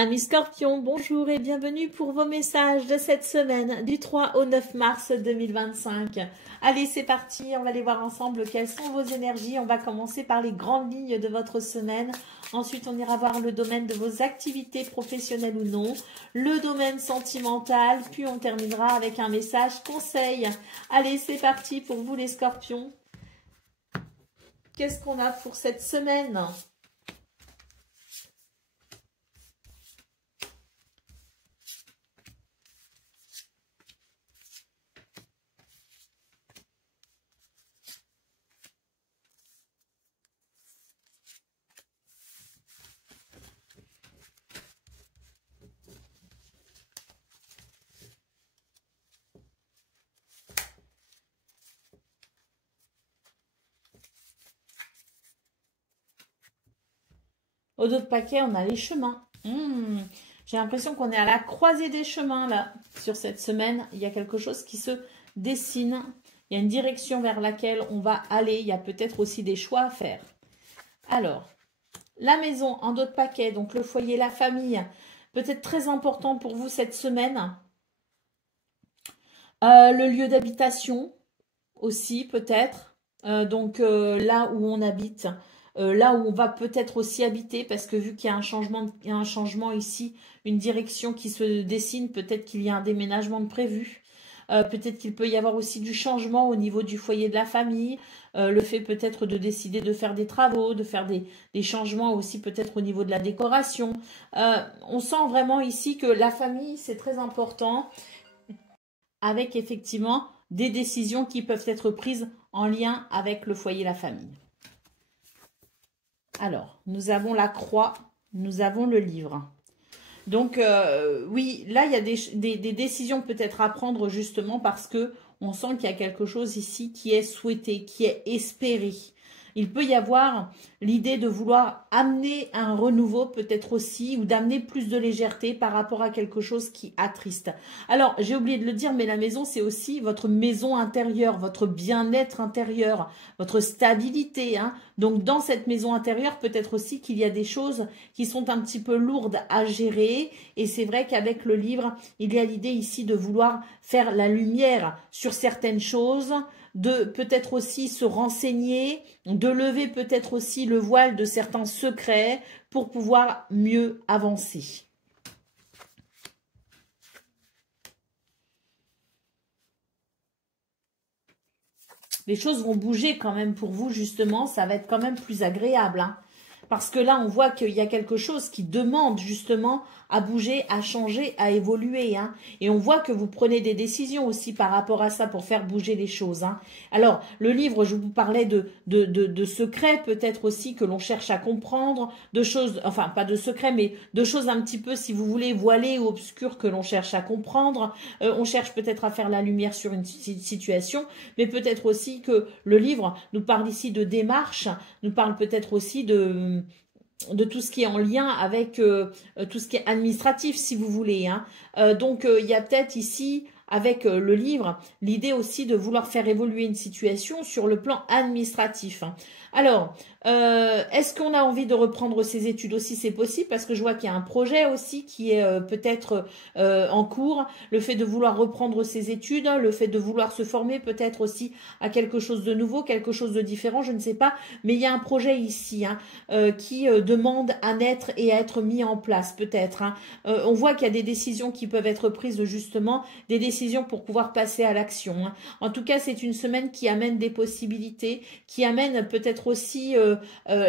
Amis Scorpions, bonjour et bienvenue pour vos messages de cette semaine du 3 au 9 mars 2025. Allez, c'est parti, on va aller voir ensemble quelles sont vos énergies. On va commencer par les grandes lignes de votre semaine. Ensuite, on ira voir le domaine de vos activités professionnelles ou non, le domaine sentimental, puis on terminera avec un message conseil. Allez, c'est parti pour vous les Scorpions. Qu'est-ce qu'on a pour cette semaine ? Au dos de paquet, on a les chemins. J'ai l'impression qu'on est à la croisée des chemins, là, sur cette semaine. Il y a quelque chose qui se dessine. Il y a une direction vers laquelle on va aller. Il y a peut-être aussi des choix à faire. Alors, la maison en dos de paquet, donc le foyer, la famille, peut-être très important pour vous cette semaine. Le lieu d'habitation aussi, peut-être. Là où on habite. Là où on va peut-être aussi habiter, parce que vu qu'il y a un changement ici, une direction qui se dessine, peut-être qu'il y a un déménagement de prévu. Peut-être qu'il peut y avoir aussi du changement au niveau du foyer de la famille, le fait peut-être de décider de faire des travaux, de faire des changements aussi peut-être au niveau de la décoration. On sent vraiment ici que la famille, c'est très important, avec effectivement des décisions qui peuvent être prises en lien avec le foyer et la famille. Alors, nous avons la croix, nous avons le livre. Donc, oui, là, il y a des décisions peut-être à prendre justement parce que on sent qu'il y a quelque chose ici qui est souhaité, qui est espéré. Il peut y avoir l'idée de vouloir amener un renouveau peut-être aussi ou d'amener plus de légèreté par rapport à quelque chose qui attriste. Alors, j'ai oublié de le dire, mais la maison, c'est aussi votre maison intérieure, votre bien-être intérieur, votre stabilité. Donc, dans cette maison intérieure, peut-être aussi qu'il y a des choses qui sont un petit peu lourdes à gérer. Et c'est vrai qu'avec le livre, il y a l'idée ici de vouloir faire la lumière sur certaines choses, de peut-être aussi se renseigner, de lever peut-être aussi le voile de certains secrets pour pouvoir mieux avancer. Les choses vont bouger quand même pour vous, justement, ça va être quand même plus agréable. Parce que là, on voit qu'il y a quelque chose qui demande justement à bouger, à changer, à évoluer. Et on voit que vous prenez des décisions aussi par rapport à ça pour faire bouger les choses. Alors, le livre, je vous parlais de secrets peut-être aussi que l'on cherche à comprendre, de choses, enfin pas de secrets, mais de choses un petit peu, si vous voulez, voilées ou obscures que l'on cherche à comprendre. On cherche peut-être à faire la lumière sur une situation, mais peut-être aussi que le livre nous parle ici de démarche, nous parle peut-être aussi de tout ce qui est en lien avec tout ce qui est administratif, si vous voulez. Il y a peut-être ici, avec le livre, l'idée aussi de vouloir faire évoluer une situation sur le plan administratif. Alors, est-ce qu'on a envie de reprendre ses études aussi? C'est possible parce que je vois qu'il y a un projet aussi qui est peut-être en cours. Le fait de vouloir reprendre ses études, le fait de vouloir se former peut-être aussi à quelque chose de nouveau, quelque chose de différent, je ne sais pas. Mais il y a un projet ici qui demande à naître et à être mis en place peut-être. On voit qu'il y a des décisions qui peuvent être prises justement, des décisions pour pouvoir passer à l'action. En tout cas, c'est une semaine qui amène des possibilités, qui amène peut-être aussi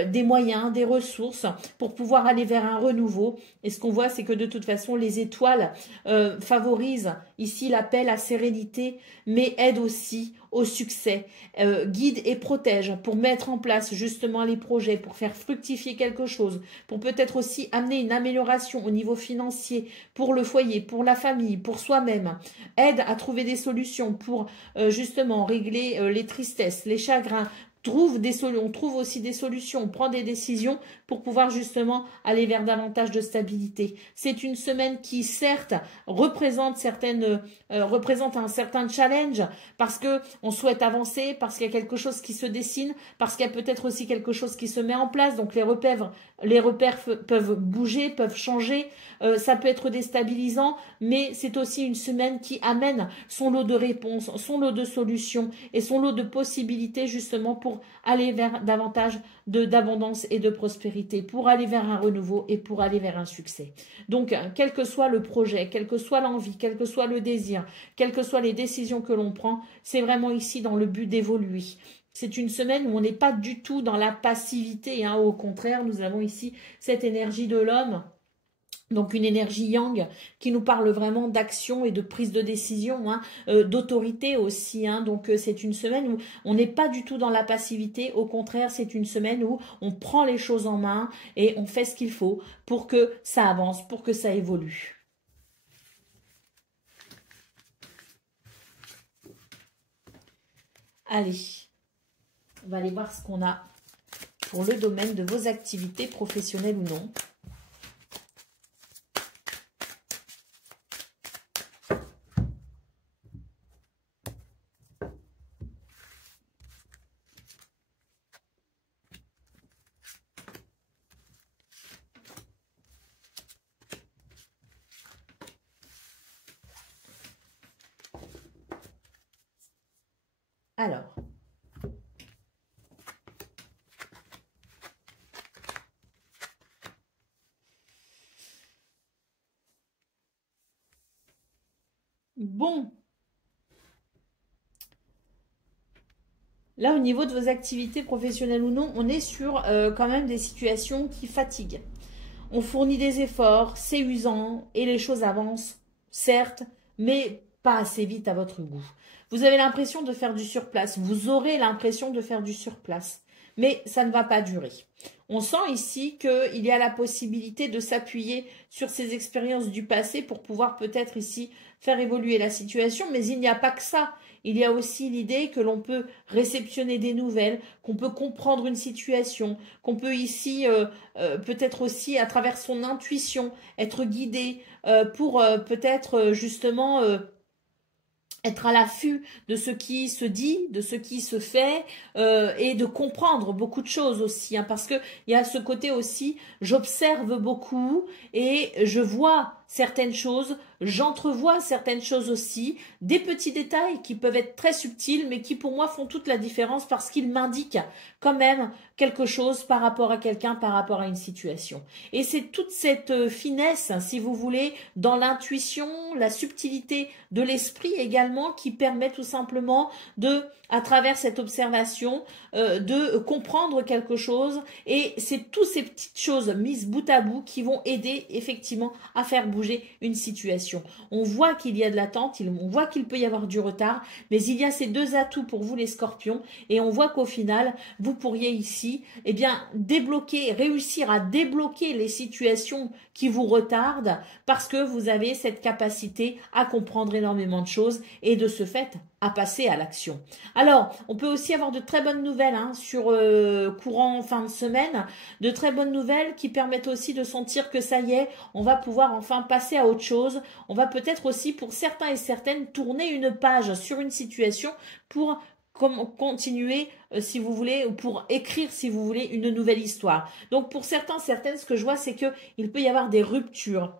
des moyens, des ressources pour pouvoir aller vers un renouveau. Et ce qu'on voit, c'est que de toute façon, les étoiles favorisent ici l'appel à sérénité, mais aident aussi au succès, guide et protège pour mettre en place justement les projets, pour faire fructifier quelque chose, pour peut-être aussi amener une amélioration au niveau financier pour le foyer, pour la famille, pour soi-même, aide à trouver des solutions pour justement régler les tristesses, les chagrins, on trouve aussi des solutions, on prend des décisions pour pouvoir justement aller vers davantage de stabilité. C'est une semaine qui certes représente un certain challenge parce que on souhaite avancer, parce qu'il y a quelque chose qui se dessine, parce qu'il y a peut-être aussi quelque chose qui se met en place. Donc les repères peuvent bouger, peuvent changer. Ça peut être déstabilisant, mais c'est aussi une semaine qui amène son lot de réponses, son lot de solutions et son lot de possibilités justement pour aller vers davantage d'abondance et de prospérité, pour aller vers un renouveau et pour aller vers un succès. Donc, quel que soit le projet, quelle que soit l'envie, quel que soit le désir, quelles que soient les décisions que l'on prend, c'est vraiment ici dans le but d'évoluer. C'est une semaine où on n'est pas du tout dans la passivité, hein. Au contraire, nous avons ici cette énergie de l'homme. Donc une énergie yang qui nous parle vraiment d'action et de prise de décision, hein, d'autorité aussi. Hein. Donc c'est une semaine où on n'est pas du tout dans la passivité. Au contraire, c'est une semaine où on prend les choses en main et on fait ce qu'il faut pour que ça avance, pour que ça évolue. Allez, on va aller voir ce qu'on a pour le domaine de vos activités professionnelles ou non. Alors, bon, là au niveau de vos activités professionnelles ou non, on est sur quand même des situations qui fatiguent. On fournit des efforts, c'est usant et les choses avancent, certes, mais pas assez vite à votre goût. Vous avez l'impression de faire du surplace, vous aurez l'impression de faire du surplace, mais ça ne va pas durer. On sent ici qu'il y a la possibilité de s'appuyer sur ces expériences du passé pour pouvoir peut-être ici faire évoluer la situation, mais il n'y a pas que ça. Il y a aussi l'idée que l'on peut réceptionner des nouvelles, qu'on peut comprendre une situation, qu'on peut ici peut-être aussi à travers son intuition être guidé pour peut-être justement être à l'affût de ce qui se dit, de ce qui se fait et de comprendre beaucoup de choses aussi. Hein, parce qu'il y a ce côté aussi, j'observe beaucoup et je vois certaines choses, j'entrevois certaines choses aussi, des petits détails qui peuvent être très subtils mais qui pour moi font toute la différence parce qu'ils m'indiquent quand même quelque chose par rapport à quelqu'un, par rapport à une situation. Et c'est toute cette finesse, si vous voulez, dans l'intuition, la subtilité de l'esprit également qui permet tout simplement de, à travers cette observation, de comprendre quelque chose et c'est toutes ces petites choses mises bout à bout qui vont aider effectivement à faire bouger une situation. On voit qu'il y a de l'attente, on voit qu'il peut y avoir du retard, mais il y a ces deux atouts pour vous les scorpions et on voit qu'au final, vous pourriez ici, eh bien, réussir à débloquer les situations qui vous retardent parce que vous avez cette capacité à comprendre énormément de choses et de ce fait à passer à l'action. Alors, on peut aussi avoir de très bonnes nouvelles hein, sur courant fin de semaine, de très bonnes nouvelles qui permettent aussi de sentir que ça y est, on va pouvoir enfin passer à autre chose. On va peut-être aussi pour certains et certaines tourner une page sur une situation pour continuer, si vous voulez, ou pour écrire, si vous voulez, une nouvelle histoire. Donc, pour certains, certaines, ce que je vois, c'est qu'il peut y avoir des ruptures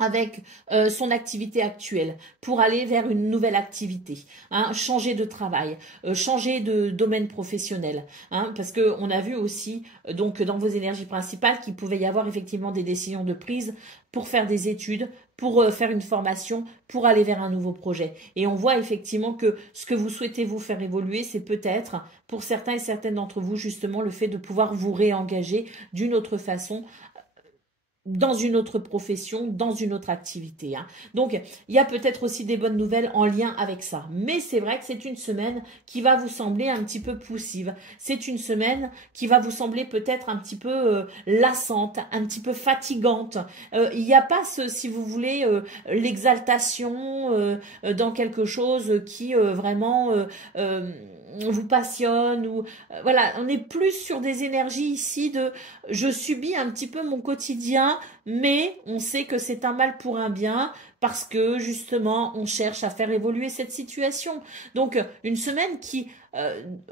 avec son activité actuelle pour aller vers une nouvelle activité, hein, changer de travail, changer de domaine professionnel, hein, parce que on a vu aussi donc dans vos énergies principales qu'il pouvait y avoir effectivement des décisions de prise pour faire des études, pour faire une formation, pour aller vers un nouveau projet. Et on voit effectivement que ce que vous souhaitez vous faire évoluer, c'est peut-être pour certains et certaines d'entre vous justement le fait de pouvoir vous réengager d'une autre façon dans une autre profession, dans une autre activité. Hein. Donc, il y a peut-être aussi des bonnes nouvelles en lien avec ça. Mais c'est vrai que c'est une semaine qui va vous sembler un petit peu poussive. C'est une semaine qui va vous sembler peut-être un petit peu lassante, un petit peu fatigante. Il n'y a pas, si vous voulez, l'exaltation dans quelque chose qui vraiment vous passionne. Ou voilà, on est plus sur des énergies ici de je subis un petit peu mon quotidien, mais on sait que c'est un mal pour un bien parce que justement on cherche à faire évoluer cette situation. Donc une semaine qui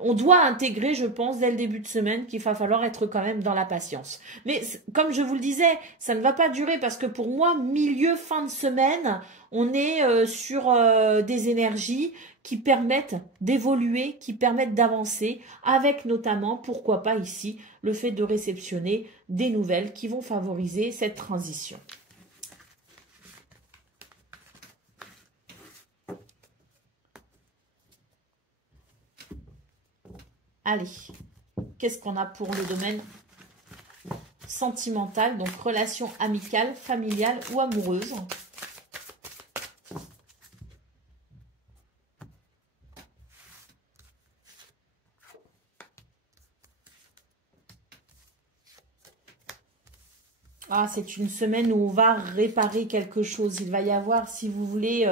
on doit intégrer, je pense, dès le début de semaine qu'il va falloir être quand même dans la patience. Mais comme je vous le disais, ça ne va pas durer parce que pour moi, milieu, fin de semaine, on est sur des énergies qui permettent d'évoluer, qui permettent d'avancer, avec notamment, pourquoi pas ici, le fait de réceptionner des nouvelles qui vont favoriser cette transition. Allez, qu'est-ce qu'on a pour le domaine sentimental, donc relation amicale, familiale ou amoureuse? Ah, c'est une semaine où on va réparer quelque chose. Il va y avoir, si vous voulez...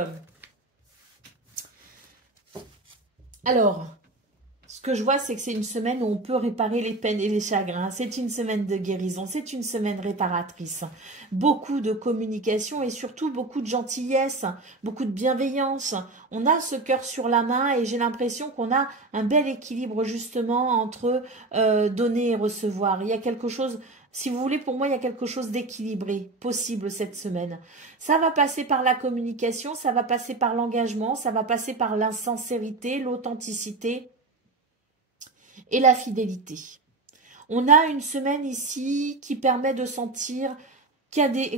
Alors, ce que je vois, c'est que c'est une semaine où on peut réparer les peines et les chagrins. C'est une semaine de guérison. C'est une semaine réparatrice. Beaucoup de communication et surtout beaucoup de gentillesse, beaucoup de bienveillance. On a ce cœur sur la main et j'ai l'impression qu'on a un bel équilibre justement entre donner et recevoir. Il y a quelque chose... Si vous voulez, pour moi, il y a quelque chose d'équilibré possible cette semaine. Ça va passer par la communication, ça va passer par l'engagement, ça va passer par la sincérité, l'authenticité et la fidélité. On a une semaine ici qui permet de sentir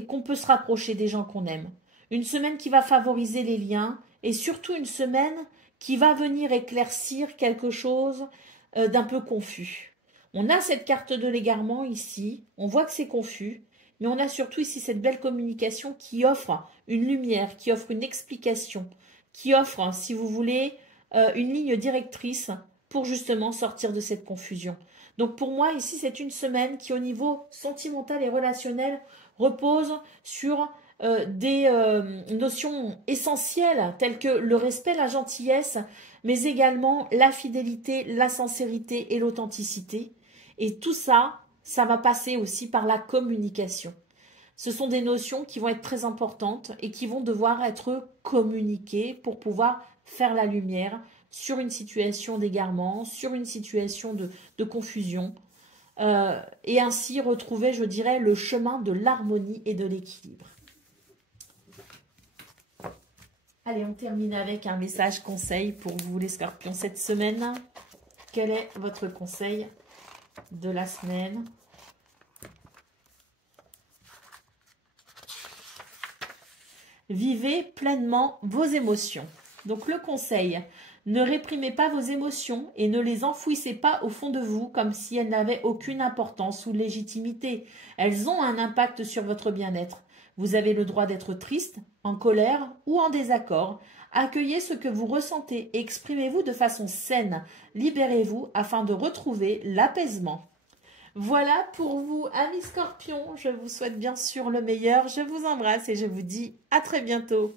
qu'on peut se rapprocher des gens qu'on aime. Une semaine qui va favoriser les liens et surtout une semaine qui va venir éclaircir quelque chose d'un peu confus. On a cette carte de l'égarement ici, on voit que c'est confus, mais on a surtout ici cette belle communication qui offre une lumière, qui offre une explication, qui offre, si vous voulez, une ligne directrice pour justement sortir de cette confusion. Donc pour moi, ici, c'est une semaine qui, au niveau sentimental et relationnel, repose sur des notions essentielles telles que le respect, la gentillesse, mais également la fidélité, la sincérité et l'authenticité. Et tout ça, ça va passer aussi par la communication. Ce sont des notions qui vont être très importantes et qui vont devoir être communiquées pour pouvoir faire la lumière sur une situation d'égarement, sur une situation de confusion, et ainsi retrouver, je dirais, le chemin de l'harmonie et de l'équilibre. Allez, on termine avec un message conseil pour vous les scorpions cette semaine. Quel est votre conseil de la semaine? Vivez pleinement vos émotions. Donc le conseil, ne réprimez pas vos émotions et ne les enfouissez pas au fond de vous comme si elles n'avaient aucune importance ou légitimité. Elles ont un impact sur votre bien-être. Vous avez le droit d'être triste, en colère ou en désaccord. Accueillez ce que vous ressentez et exprimez-vous de façon saine. Libérez-vous afin de retrouver l'apaisement. Voilà pour vous, amis scorpions. Je vous souhaite bien sûr le meilleur. Je vous embrasse et je vous dis à très bientôt.